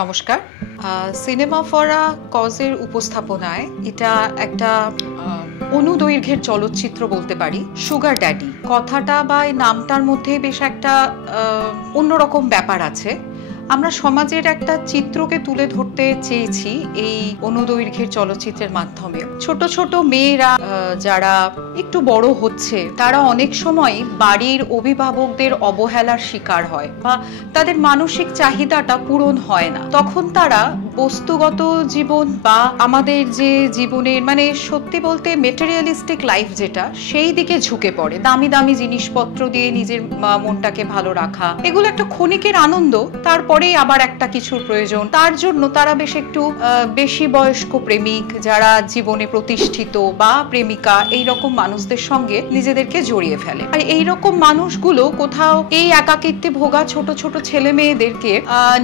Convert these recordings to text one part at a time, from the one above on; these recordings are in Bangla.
নমস্কার। সিনেমা ফর আ কজের উপস্থাপনায় এটা একটা অনুদৈর্ঘ্যের চলচ্চিত্র বলতে পারি। সুগার ড্যাডি কথাটা বা এই নামটার মধ্যে বেশ একটা অন্যরকম ব্যাপার আছে। আমরা সমাজের একটা চিত্রকে তুলে ধরতে চেয়েছি এই অনুদৈর্ঘ্যের চলচ্চিত্রের মাধ্যমে। ছোট ছোট মেয়েরা যারা একটু বড় হচ্ছে, তারা অনেক সময় বাড়ির অভিভাবকদের অবহেলার শিকার হয় বা তাদের মানসিক চাহিদাটা পূরণ হয় না। তখন তারা বস্তুগত জীবন বা আমাদের যে জীবনের মানে সত্যি বলতে মেটেরিয়ালিস্টিক লাইফ যেটা, সেই দিকে ঝুঁকে পড়ে। দামি দামি জিনিসপত্র দিয়ে নিজের মনটাকে ভালো রাখা, এগুলো একটা ক্ষণিকের আনন্দ, তারপরেই আবার একটা কিছুর প্রয়োজন। তার জন্য তারা বেশ একটু বেশি বয়স্ক প্রেমিক যারা জীবনে প্রতিষ্ঠিত বা প্রেমিকা এইরকম মানুষদের সঙ্গে নিজেদেরকে জড়িয়ে ফেলে। আর এইরকম মানুষগুলো কোথাও এই একাকিত্বে ভোগা ছোট ছোট ছেলে মেয়েদেরকে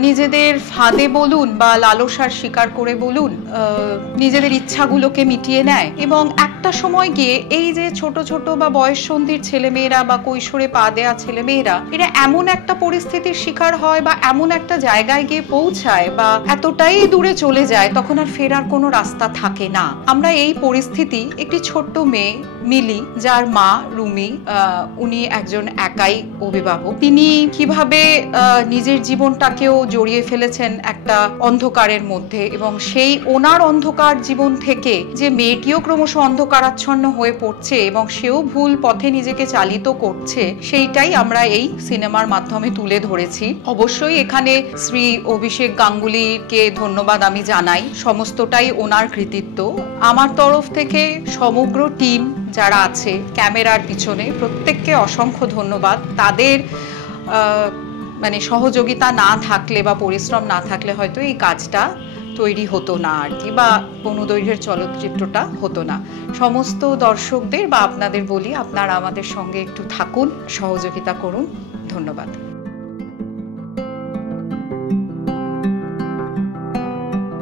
নিজেদের ফাঁদে বলুন বা লালসার শিকার করে বলুন, নিজেদের ইচ্ছাগুলোকে মিটিয়ে নেয়। এবং একটা সময় গিয়ে এই যে ছোট ছোট বা বয়ঃসন্ধির ছেলেমেয়েরা বা কৈশোরে পা দেয়া ছেলেমেয়েরা, এরা এমন একটা পরিস্থিতির শিকার হয় বা এমন একটা জায়গায় গিয়ে পৌঁছায় বা এতটাই দূরে চলে যায়, তখন আর ফেরার কোনো রাস্তা থাকে না। আমরা এই পরিস্থিতি একটি ছোট্ট মেয়ে মিলি, যার মা রুমি, উনি একজন একাই অভিভাবক। তিনি কিভাবে নিজের জীবনটাকেও জড়িয়ে ফেলেছেন একটা অন্ধকারের মধ্যে, এবং সেই ওনার অন্ধকার জীবন থেকে যে মেয়েটিও ক্রমশ অন্ধকারাচ্ছন্ন হয়ে পড়ছে এবং সেও ভুল পথে নিজেকে চালিত করছে, সেইটাই আমরা এই সিনেমার মাধ্যমে তুলে ধরেছি। অবশ্যই এখানে শ্রী অভিষেক গাঙ্গুলিকে ধন্যবাদ আমি জানাই, সমস্তটাই ওনার কৃতিত্ব। আমার তরফ থেকে সমগ্র টিম যারা আছে ক্যামেরার পিছনে, প্রত্যেককে অসংখ্য ধন্যবাদ। তাদের মানে সহযোগিতা না থাকলে বা পরিশ্রম না থাকলে হয়তো এই কাজটা তৈরি হতো না আর কি, বা অনুদৈর্ঘ্যের চলচ্চিত্রটা হতো না। সমস্ত দর্শকদের বা আপনাদের বলি, আপনারা আমাদের সঙ্গে একটু থাকুন, সহযোগিতা করুন। ধন্যবাদ।